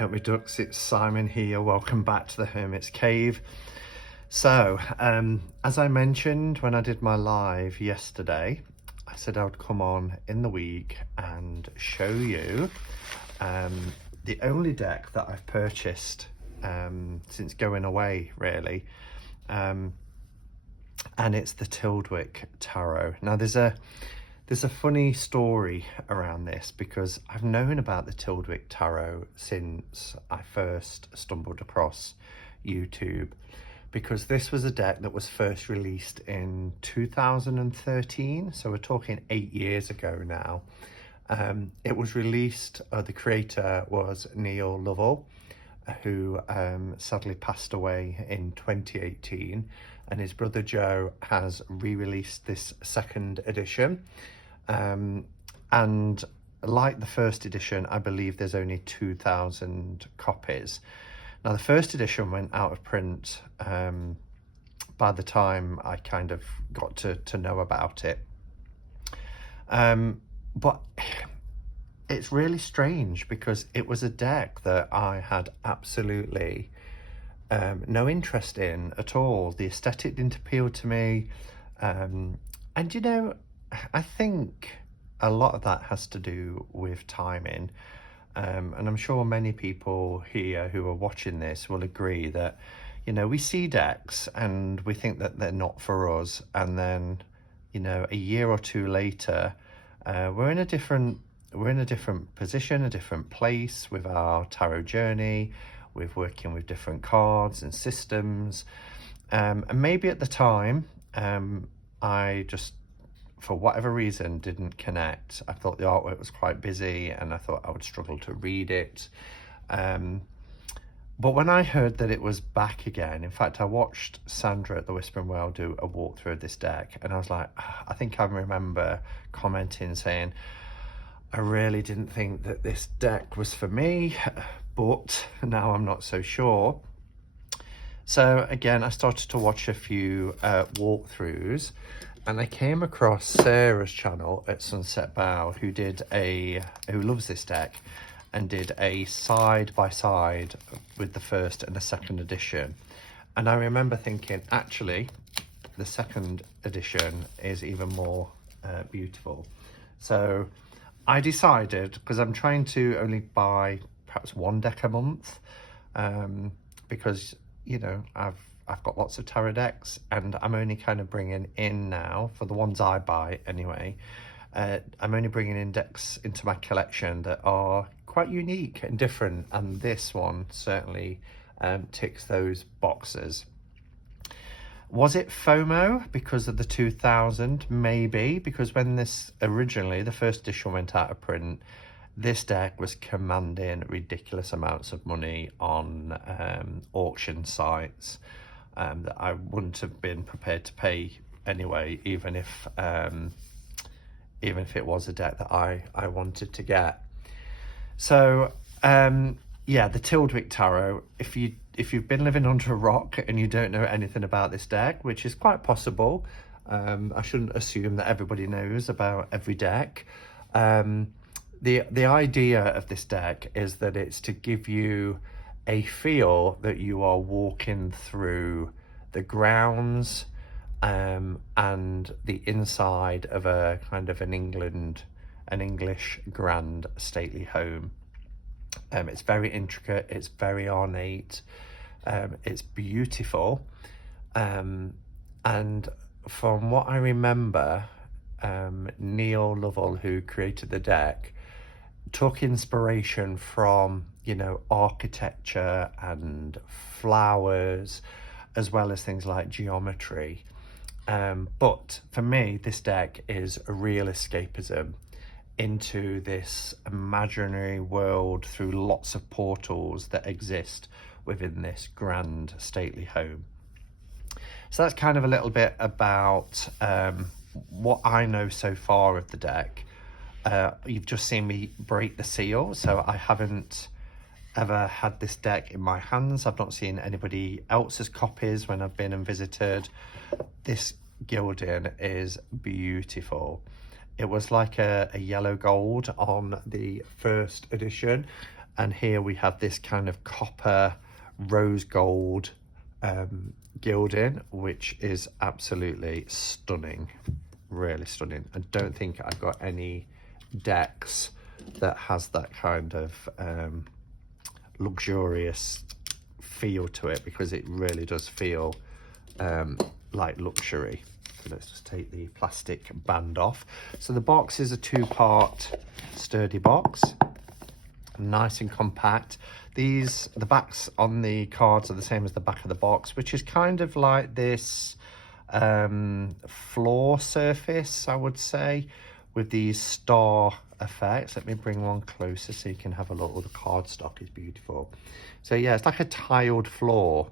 Out with ducks, it's Simon here. Welcome back to the Hermit's Cave. So, as I mentioned when I did my live yesterday, I said I would come on in the week and show you the only deck that I've purchased since going away, really. And it's the Tildwick Tarot. Now, there's a funny story around this because I've known about the Tildwick Tarot since I first stumbled across YouTube, because this was a deck that was first released in 2013, so we're talking 8 years ago now. It was released, the creator was Neil Lovell, who sadly passed away in 2018, and his brother Joe has re-released this second edition. And like the first edition, I believe there's only 2,000 copies. Now, the first edition went out of print by the time I kind of got to know about it. But it's really strange because it was a deck that I had absolutely no interest in at all. The aesthetic didn't appeal to me. And you know, I think a lot of that has to do with timing. And I'm sure many people here who are watching this will agree that, you know, we see decks and we think that they're not for us. And then, you know, a year or two later, we're in a different position, a different place with our tarot journey, with working with different cards and systems. And maybe at the time, I just, for whatever reason, didn't connect. I thought the artwork was quite busy and I thought I would struggle to read it. But when I heard that it was back again, in fact, I watched Sandra at the Whispering Well do a walkthrough of this deck, and I was like, I think I remember commenting saying, I really didn't think that this deck was for me, but now I'm not so sure. So again, I started to watch a few walkthroughs, and I came across Sarah's channel at Sunset Bow, who loves this deck, and did a side-by-side with the first and the second edition. And I remember thinking, actually, the second edition is even more beautiful. So I decided, because I'm trying to only buy perhaps one deck a month, because, you know, I've got lots of tarot decks, and I'm only kind of bringing in now, for the ones I buy anyway, I'm only bringing in decks into my collection that are quite unique and different, and this one certainly ticks those boxes. Was it FOMO because of the 2000? Maybe, because when this originally, the first edition went out of print, this deck was commanding ridiculous amounts of money on auction sites that I wouldn't have been prepared to pay anyway, even if it was a deck that I wanted to get. So yeah, the Tildwick Tarot, if you've been living under a rock and you don't know anything about this deck, which is quite possible, I shouldn't assume that everybody knows about every deck. The idea of this deck is that it's to give you a feel that you are walking through the grounds and the inside of a kind of an English grand stately home. It's very intricate, it's very ornate, it's beautiful, and from what I remember, Neil Lovell, who created the deck, took inspiration from, you know, architecture and flowers, as well as things like geometry. But for me, this deck is a real escapism into this imaginary world through lots of portals that exist within this grand stately home. So that's kind of a little bit about what I know so far of the deck. You've just seen me break the seal, so I haven't ever had this deck in my hands. I've not seen anybody else's copies when I've been and visited. This gilding is beautiful. It was like a yellow gold on the first edition, And here we have this kind of copper rose gold gilding, which is absolutely stunning, really stunning. I don't think I've got any decks that has that kind of luxurious feel to it, because it really does feel like luxury. So let's just take the plastic band off. So the box is a 2-part sturdy box, nice and compact. The backs on the cards are the same as the back of the box, which is kind of like this floor surface, I would say, with these star effects. Let me bring one closer so you can have a look. Oh, the cardstock is beautiful. So yeah, it's like a tiled floor,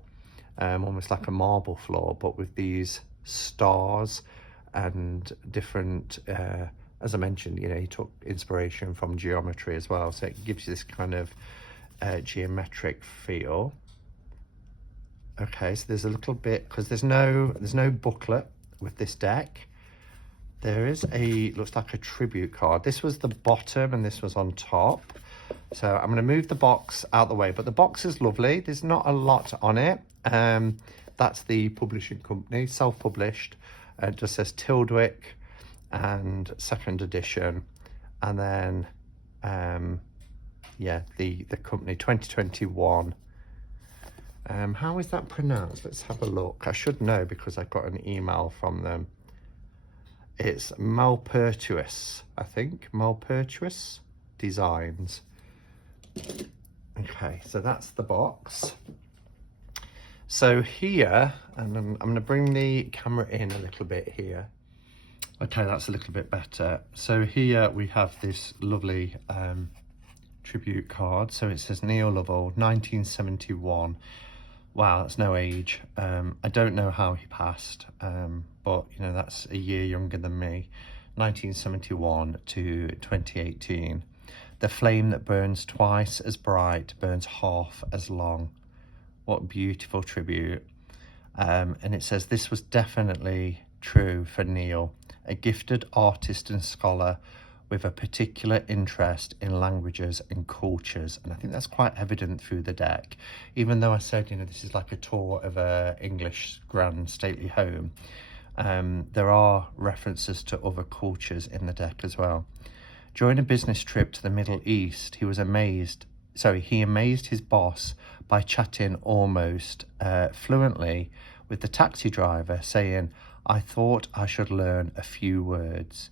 almost like a marble floor, but with these stars and different, as I mentioned, you know, he took inspiration from geometry as well, so it gives you this kind of geometric feel. Okay, so there's a little bit, because there's no booklet with this deck. There is looks like a tribute card. This was the bottom and this was on top. So I'm going to move the box out the way, but the box is lovely. There's not a lot on it. That's the publishing company, self-published. It just says Tildwick and 2nd edition. And then, yeah, the company 2021. How is that pronounced? Let's have a look. I should know because I got an email from them. It's Malpertuis, I think. Malpertuis Designs. Okay, so that's the box. So here, and I'm going to bring the camera in a little bit here. Okay, that's a little bit better. So here we have this lovely tribute card. So it says Neil Lovell, 1971. Wow, that's no age. I don't know how he passed, but you know, that's a year younger than me. 1971 to 2018. The flame that burns twice as bright burns half as long. What a beautiful tribute. And it says this was definitely true for Neil, a gifted artist and scholar with a particular interest in languages and cultures. And I think that's quite evident through the deck. Even though I said, you know, this is like a tour of a English grand stately home, there are references to other cultures in the deck as well. During a business trip to the Middle East, he amazed his boss by chatting almost fluently with the taxi driver, saying, "I thought I should learn a few words."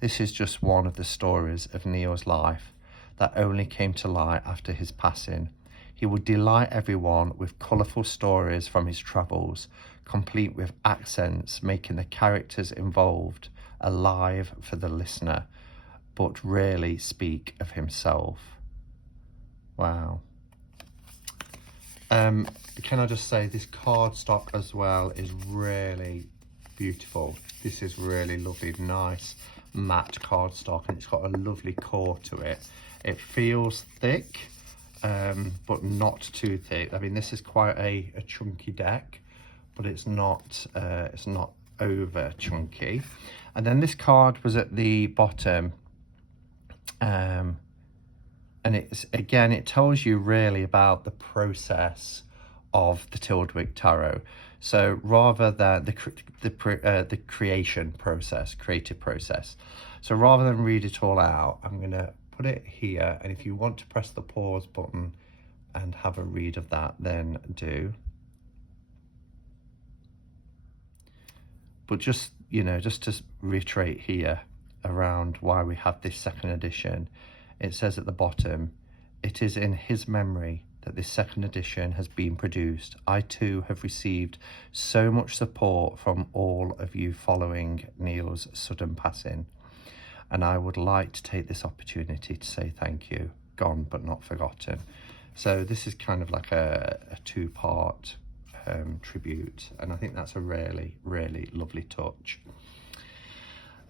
This is just one of the stories of Neil's life that only came to light after his passing. He would delight everyone with colourful stories from his travels, complete with accents, making the characters involved alive for the listener, but rarely speak of himself. Wow. Can I just say, this cardstock as well is really beautiful. This is really lovely, nice matte cardstock, and it's got a lovely core to it. It feels thick, but not too thick. I mean, this is quite a chunky deck, but it's not over chunky. And then this card was at the bottom, and it tells you really about the process of the Tyldwick Tarot. So rather than the creative process. So rather than read it all out, I'm going to put it here. And if you want to press the pause button and have a read of that, then do. But just, you know, just to reiterate here around why we have this 2nd edition, it says at the bottom, "It is in his memory that this 2nd edition has been produced. I too have received so much support from all of you following Neil's sudden passing, and I would like to take this opportunity to say thank you. Gone but not forgotten." So this is kind of like a 2-part tribute, and I think that's a really, really lovely touch.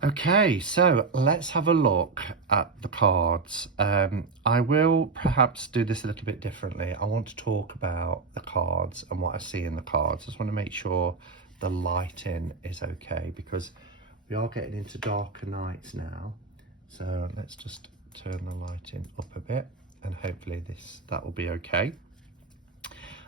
Okay, so let's have a look at the cards. I will perhaps do this a little bit differently. I want to talk about the cards and what I see in the cards. I just want to make sure the lighting is okay, because we are getting into darker nights now. So let's just turn the lighting up a bit and hopefully that will be okay.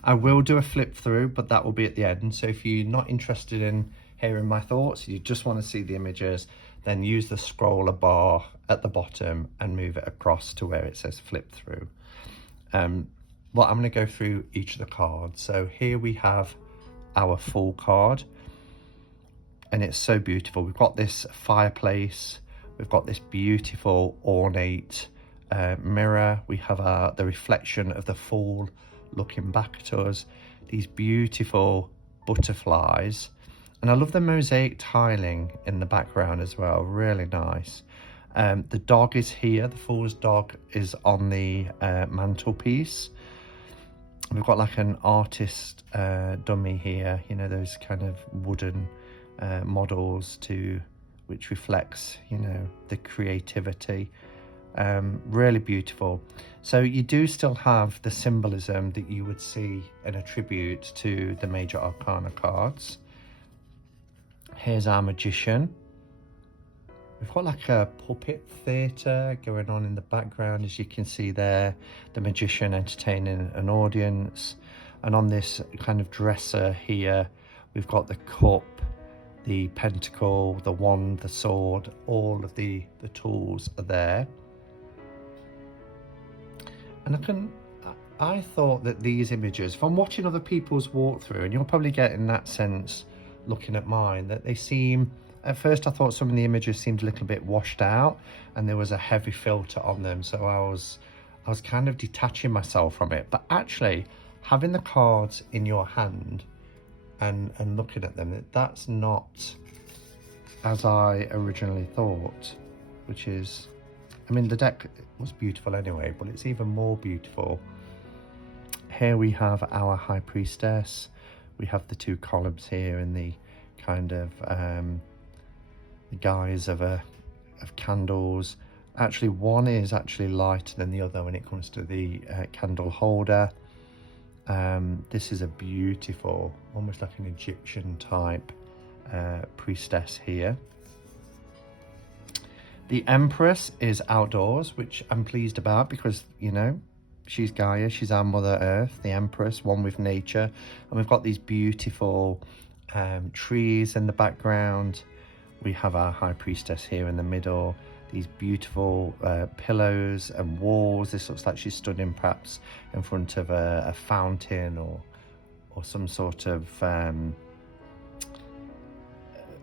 I will do a flip through, but that will be at the end. So if you're not interested in hearing my thoughts, you just want to see the images, then use the scroller bar at the bottom and move it across to where it says flip through. Well, I'm going to go through each of the cards. So here we have our full card, and it's so beautiful. We've got this fireplace, we've got this beautiful ornate mirror, we have the reflection of the fall looking back at us, these beautiful butterflies, and I love the mosaic tiling in the background as well, really nice. The dog is here, the fool's dog is on the mantelpiece. We've got like an artist dummy here, you know, those kind of wooden models which reflects, you know, the creativity. Really beautiful. So you do still have the symbolism that you would see and attribute to the major arcana cards. Here's our magician. We've got like a puppet theatre going on in the background, as you can see there, the magician entertaining an audience. And on this kind of dresser here, we've got the cup, the pentacle, the wand, the sword, all of the tools are there. And I thought that these images, from watching other people's walkthrough, and you're probably getting that sense looking at mine, that they seem, at first I thought some of the images seemed a little bit washed out and there was a heavy filter on them, so I was kind of detaching myself from it. But actually having the cards in your hand and looking at them, that's not as I originally thought, which is, I mean, the deck was beautiful anyway, but it's even more beautiful. Here we have our High Priestess. We have the two columns here in the kind of the guise of candles. Actually, one is actually lighter than the other when it comes to the candle holder. This is a beautiful, almost like an Egyptian type priestess here. The Empress is outdoors, which I'm pleased about because, you know, she's Gaia, she's our Mother Earth, the Empress, one with nature. And we've got these beautiful trees in the background. We have our High Priestess here in the middle, these beautiful pillows and walls. This looks like she's stood in perhaps in front of a fountain or some sort of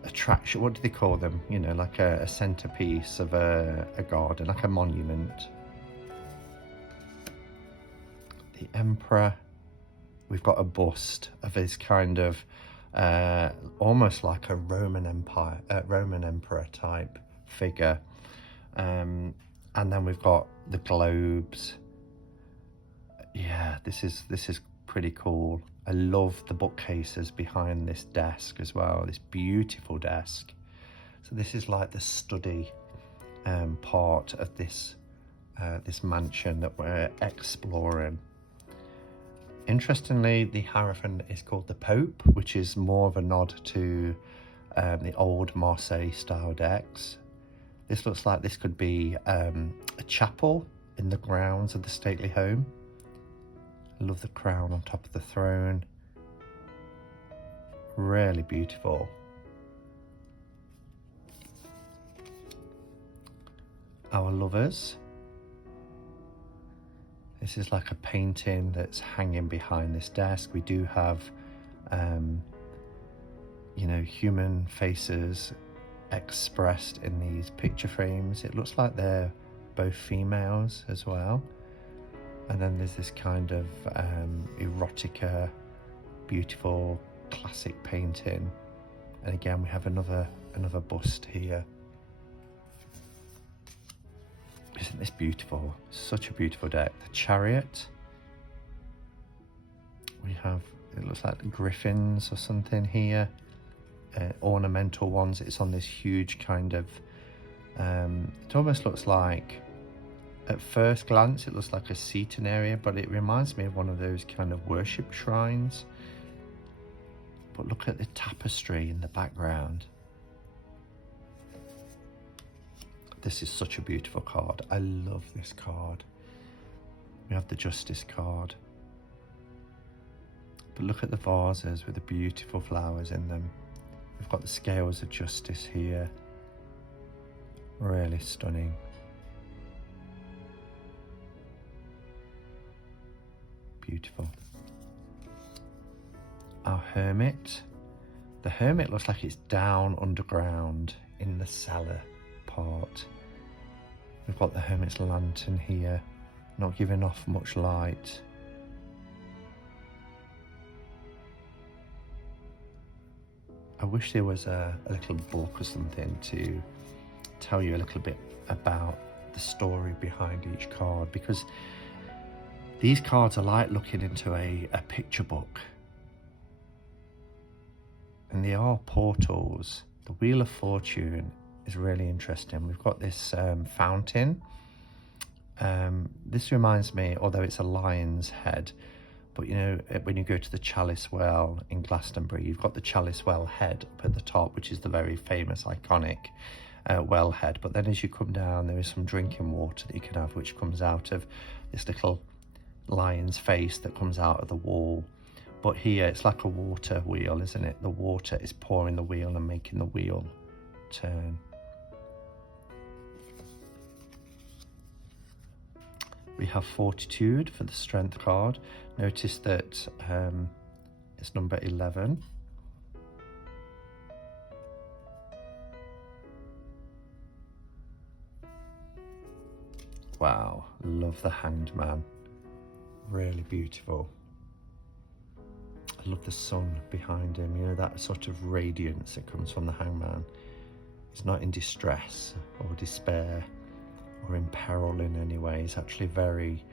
attraction. What do they call them? You know, like a centerpiece of a garden, like a monument. The Emperor, we've got a bust of this kind of almost like a Roman Emperor type figure, and then we've got the globes. Yeah, this is pretty cool. I love the bookcases behind this desk as well, this beautiful desk. So this is like the study part of this mansion that we're exploring. Interestingly, the Hierophant is called the Pope, which is more of a nod to the old Marseille style decks. This looks like this could be a chapel in the grounds of the stately home. I love the crown on top of the throne. Really beautiful. Our lovers. This is like a painting that's hanging behind this desk. We do have, you know, human faces expressed in these picture frames. It looks like they're both females as well. And then there's this kind of erotica, beautiful classic painting. And again, we have another bust here. Isn't this beautiful? Such a beautiful deck. The Chariot. We have, it looks like the griffins or something here. Ornamental ones. It's on this huge kind of, it almost looks like, at first glance, it looks like a seating area, but it reminds me of one of those kind of worship shrines. But look at the tapestry in the background. This is such a beautiful card. I love this card. have the Justice card. But look at the vases with the beautiful flowers in them. We've got the Scales of Justice here. Really stunning. Beautiful. Our Hermit. The Hermit looks like it's down underground in the cellar part. We've got the Hermit's lantern here, not giving off much light. I wish there was a little book or something to tell you a little bit about the story behind each card, because these cards are like looking into a picture book. And they are portals. The Wheel of Fortune is really interesting. We've got this fountain. This reminds me, although it's a lion's head, but you know, when you go to the Chalice Well in Glastonbury, you've got the Chalice Well head up at the top, which is the very famous, iconic well head. But then as you come down, there is some drinking water that you can have, which comes out of this little lion's face that comes out of the wall. But here it's like a water wheel, isn't it? The water is pouring the wheel and making the wheel turn. We have Fortitude for the Strength card. Notice that it's number 11. Wow, love the Hanged Man. Really beautiful. I love the sun behind him, you know, that sort of radiance that comes from the Hangman. He's not in distress or despair or in peril in any way. He's actually very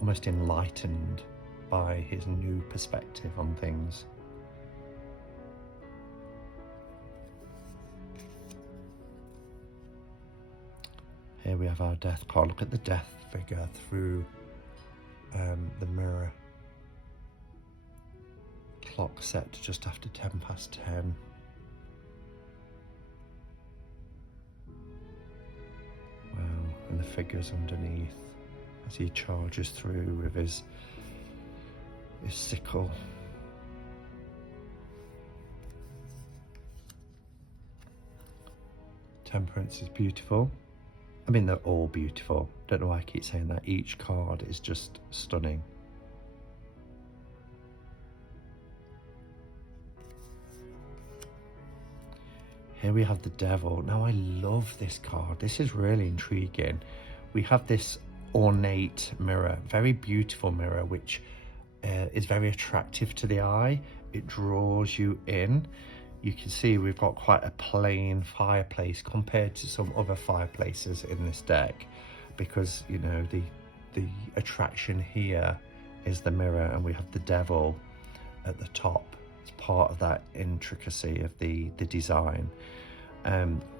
almost enlightened by his new perspective on things. Here we have our Death card. Look at the Death figure through the mirror. Clock set to just after 10:10. Wow, and the figures underneath as he charges through with his sickle. Temperance is beautiful. I mean, they're all beautiful. Don't know why I keep saying that. Each card is just stunning. Here we have the Devil. Now I love this card. This is really intriguing. We have this ornate mirror, very beautiful mirror, which is very attractive to the eye. It draws you in. You can see we've got quite a plain fireplace compared to some other fireplaces in this deck, because you know the attraction here is the mirror, and we have the Devil at the top. It's part of that intricacy of the design.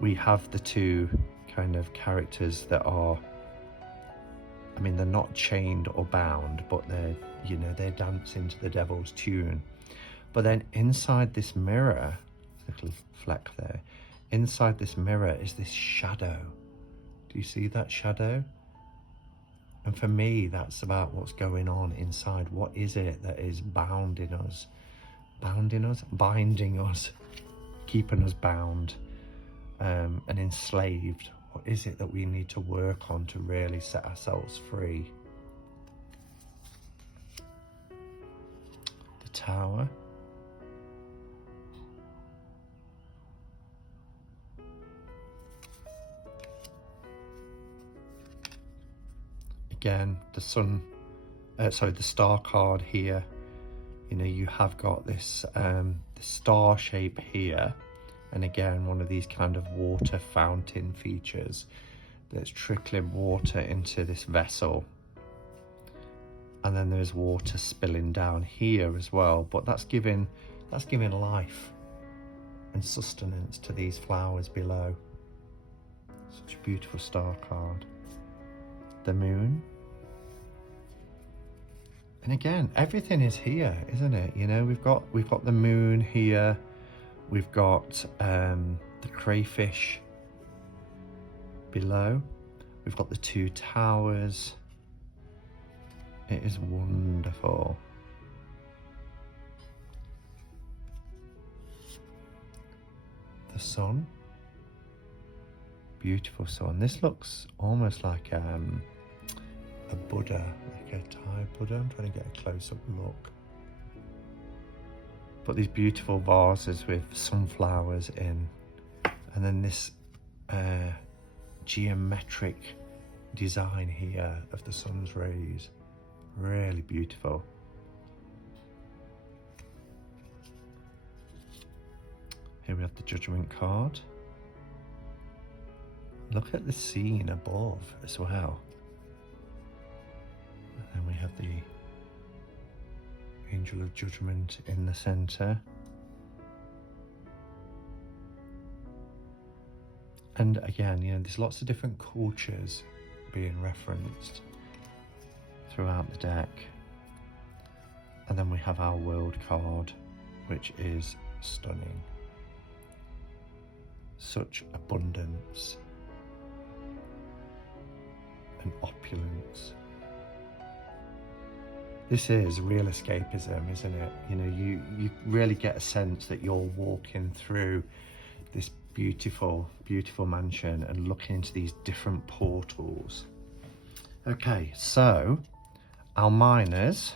We have the two kind of characters that are, I mean, they're not chained or bound, but they're, you know, they're dancing to the Devil's tune. But then inside this mirror, little fleck there, inside this mirror is this shadow. Do you see that shadow? And for me, that's about what's going on inside. What is it that is binding us, keeping us bound and enslaved? What is it that we need to work on to really set ourselves free? The Tower. Again, the sun, the Star card here. You know, you have got this the star shape here, and again, one of these kind of water fountain features that's trickling water into this vessel. And then there's water spilling down here as well, but that's giving life and sustenance to these flowers below. Such a beautiful Star card. The Moon. And again, everything is here, isn't it? You know, we've got the moon here. We've got the crayfish below. We've got the two towers. It is wonderful. The sun, beautiful sun. This looks almost like a Buddha, like a Thai Buddha. I'm trying to get a close-up look. But these beautiful vases with sunflowers in, and then this geometric design here of the sun's rays. Really beautiful. Here we have the Judgment card. Look at the scene above as well. And then we have the Angel of Judgment in the center. And again, you know, there's lots of different cultures being referenced throughout the deck. And then we have our World card, which is stunning. Such abundance and opulence. This is real escapism, isn't it? You know, you really get a sense that you're walking through this beautiful, beautiful mansion and looking into these different portals. Okay, so our miners.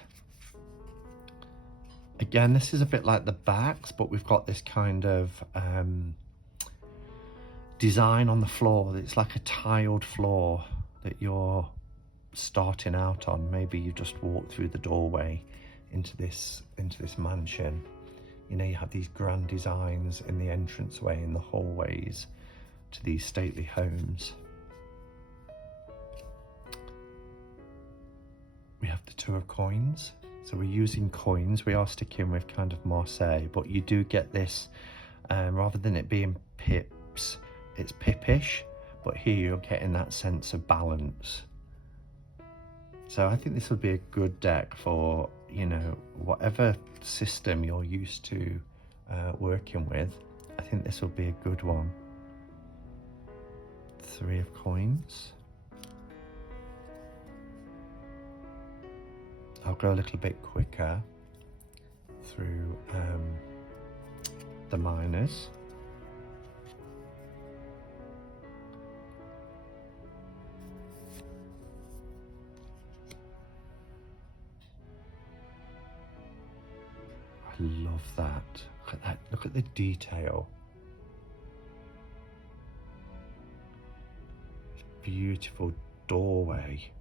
Again, this is a bit like the backs, but we've got this kind of design on the floor. It's like a tiled floor that you're starting out on. Maybe you just walked through the doorway into this mansion. You know, you have these grand designs in the entranceway, in the hallways to these stately homes. We have the Two of Coins. So we're using coins. We are sticking with kind of Marseille, but you do get this, rather than it being pips, it's pippish, but here you're getting that sense of balance. So I think this would be a good deck for, you know, whatever system you're used to working with. I think this will be a good one. Three of Coins. I'll go a little bit quicker through the miners. I love that. Look at that. Look at the detail. Beautiful doorway.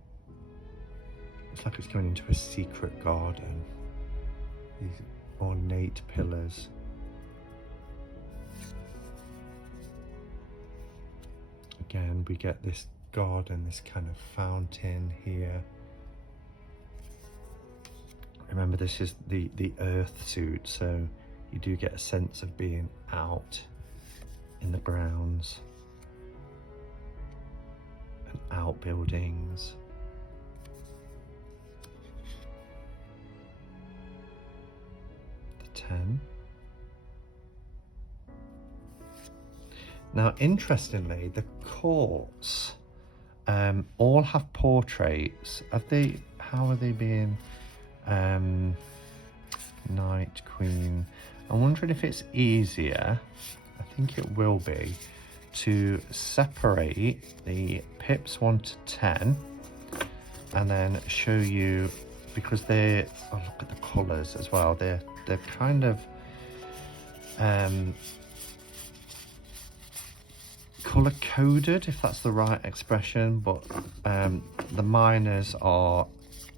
It's like it's going into a secret garden. These ornate pillars. Again, we get this garden, this kind of fountain here. Remember, this is the earth suit, so you do get a sense of being out in the grounds and outbuildings. The 10. Now, interestingly, the courts all have portraits. How are they being? Knight, Queen. I'm wondering if it's easier, I think it will be, to separate the pips 1 to 10 and then show you, because they're, oh, look at the colours as well, they're kind of colour coded, if that's the right expression, but the miners are,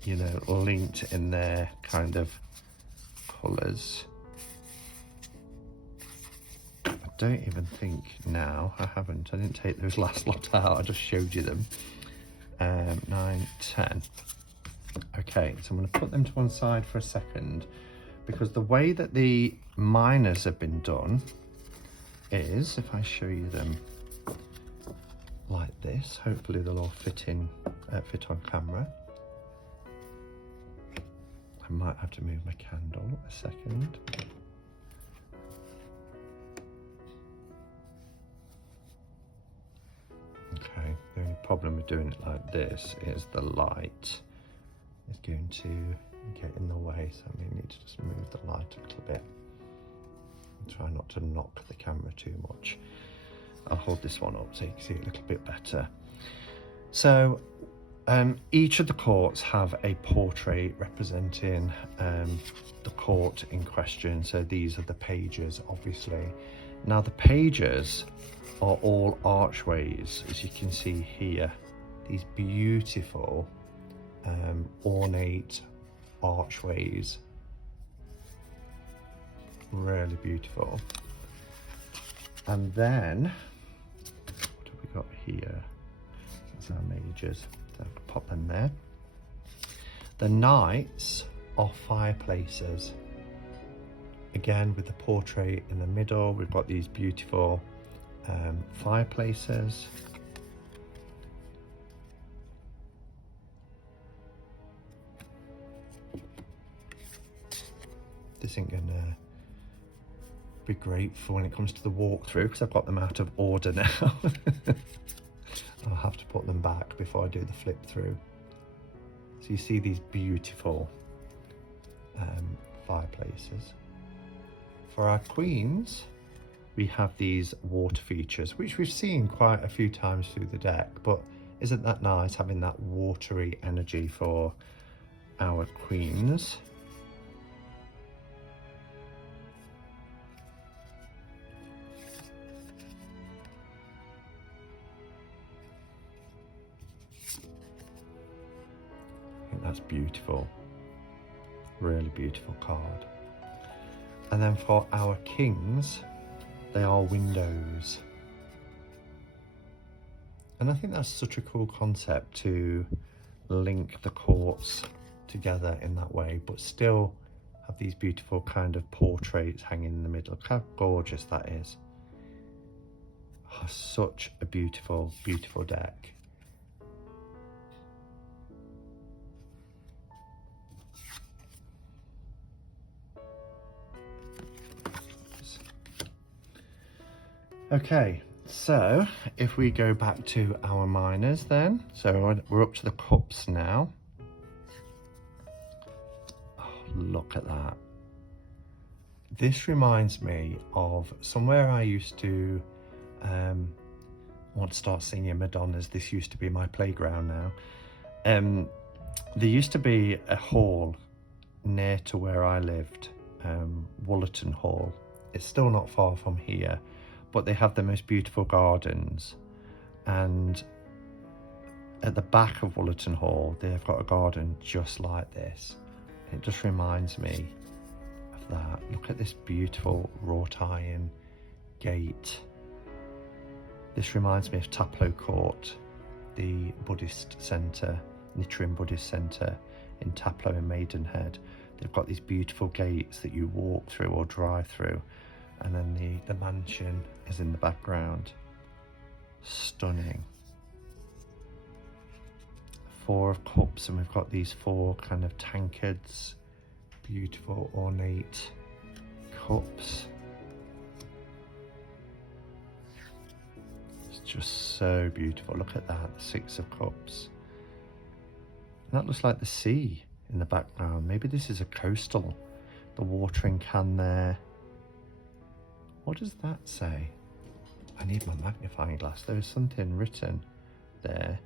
you know, linked in their kind of colours. I don't even think now, I didn't take those last lot out, I just showed you them. 9, 10. Okay, so I'm going to put them to one side for a second, because the way that the miners have been done is, if I show you them like this, hopefully they'll all fit on camera. I might have to move my candle a second. Okay, the only problem with doing it like this is the light. is going to get in the way, so I may need to just move the light a little bit. Try not to knock the camera too much. I'll hold this one up so you can see it a little bit better. So each of the courts have a portrait representing the court in question. So these are the pages, obviously. Now the pages are all archways, as you can see here. These beautiful ornate archways. Really beautiful. And then what have we got here? That's our mages, so I'll pop them there. The knights are fireplaces, again with the portrait in the middle. We've got these beautiful fireplaces. This ain't gonna be great for when it comes to the walkthrough because I've got them out of order now. I'll have to put them back before I do the flip through. So you see these beautiful fireplaces. For our queens, we have these water features, which we've seen quite a few times through the deck, but isn't that nice having that watery energy for our queens? That's beautiful, really beautiful card. And then for our kings, they are windows. And I think that's such a cool concept to link the courts together in that way, but still have these beautiful kind of portraits hanging in the middle. Look how gorgeous that is. Oh, such a beautiful, beautiful deck. Okay, so if we go back to our minors then, so we're up to the cups now. Oh, look at that. This reminds me of somewhere I used to want to start singing Madonna's This Used to Be My Playground now. There used to be a hall near to where I lived, Wollerton Hall. It's still not far from here, but they have the most beautiful gardens, and at the back of Wollerton Hall they've got a garden just like this. It just reminds me of that. Look at this beautiful wrought iron gate. This reminds me of Taplow Court, the Buddhist centre, Nichiren Buddhist centre in Taplow and Maidenhead. They've got these beautiful gates that you walk through or drive through, and then the mansion is in the background. Stunning. Four of Cups, and we've got these four kind of tankards, beautiful ornate cups. It's just so beautiful. Look at that, the Six of Cups. And that looks like the sea in the background. Maybe this is a coastal. The watering can there. What does that say? I need my magnifying glass. There is something written there.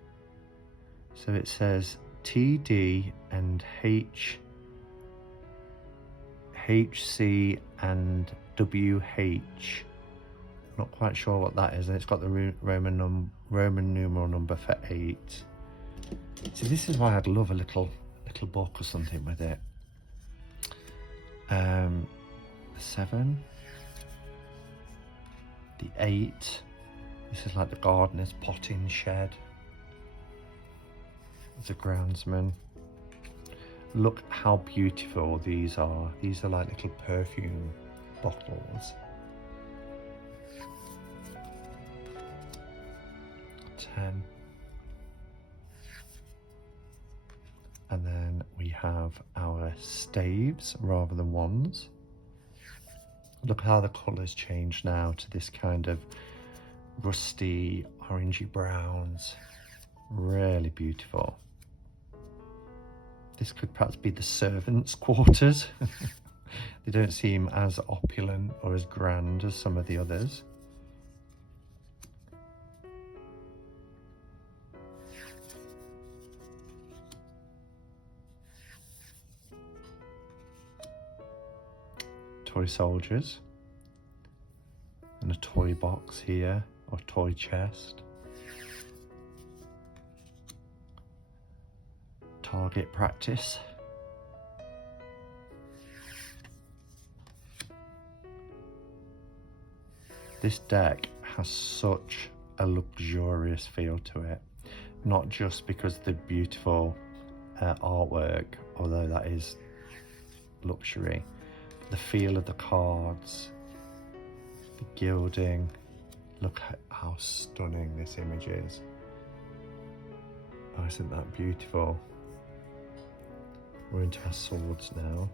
So it says TD and HC and WH. Not quite sure what that is, and it's got the Roman numeral number for 8. See, this is why I'd love a little book or something with it. 7. The 8. This is like the gardener's potting shed. There's a groundsman. Look how beautiful these are. These are like little perfume bottles. 10. And then we have our staves rather than wands. Look how the colours change now to this kind of rusty, orangey browns. Really beautiful. This could perhaps be the servants' quarters. They don't seem as opulent or as grand as some of the others. Toy soldiers. And a toy box here, or toy chest. Target practice. This deck has such a luxurious feel to it, not just because of the beautiful artwork, although that is luxury. The feel of the cards, the gilding. Look at how stunning this image is. Oh, isn't that beautiful? We're into our swords now.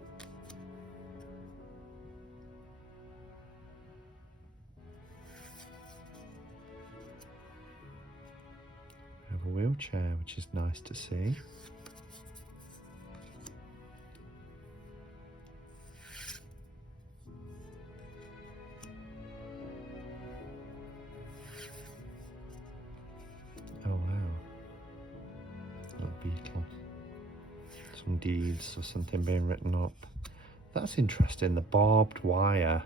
We have a wheelchair, which is nice to see. Oh wow, a little beetle. Some deeds or something being written up. That's interesting, the barbed wire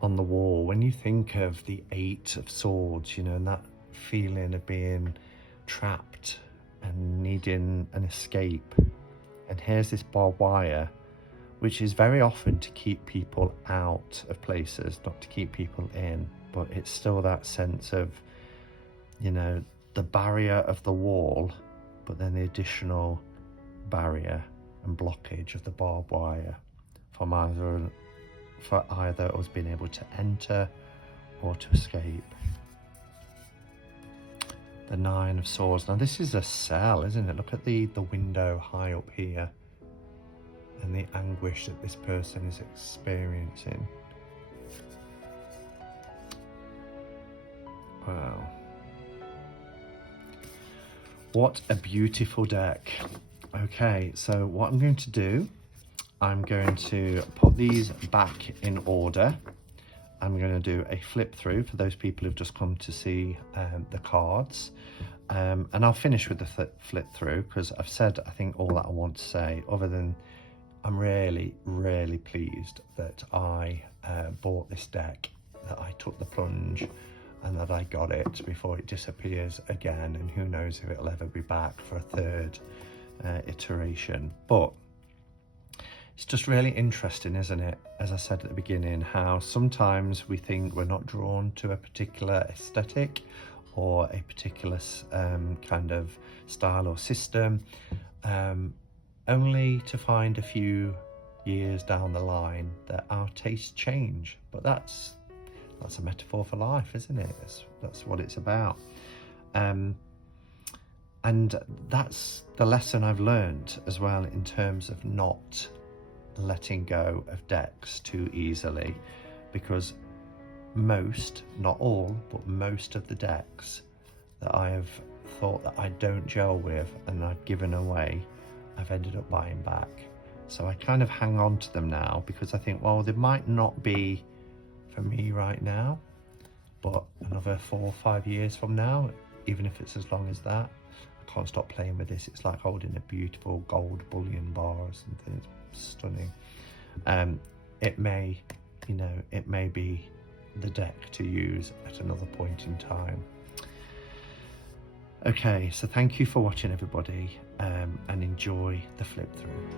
on the wall. When you think of the 8 of swords, you know, and that feeling of being trapped and needing an escape. And here's this barbed wire, which is very often to keep people out of places, not to keep people in, but it's still that sense of, you know, the barrier of the wall, but then the additional barrier and blockage of the barbed wire for either us being able to enter or to escape. The 9 of swords. Now this is a cell, isn't it? Look at the window high up here and the anguish that this person is experiencing. Wow. What a beautiful deck. Okay, so what I'm going to do, I'm going to put these back in order. I'm going to do a flip through for those people who've just come to see the cards. And I'll finish with the flip through because I've said, I think, all that I want to say, other than I'm really, really pleased that I bought this deck, that I took the plunge and that I got it before it disappears again. And who knows if it'll ever be back for a third iteration. But it's just really interesting, isn't it? As I said at the beginning, how sometimes we think we're not drawn to a particular aesthetic or a particular kind of style or system, only to find a few years down the line that our tastes change. But that's a metaphor for life, isn't it? That's what it's about. And that's the lesson I've learned as well, in terms of not letting go of decks too easily, because most, not all, but most of the decks that I have thought that I don't gel with and I've given away, I've ended up buying back. So I kind of hang on to them now because I think, well, they might not be for me right now, but another 4 or 5 years from now, even if it's as long as that, I can't stop playing with this. It's like holding a beautiful gold bullion bar or something. It's stunning. It may, you know, it may be the deck to use at another point in time. Okay, so thank you for watching, everybody, and enjoy the flip through.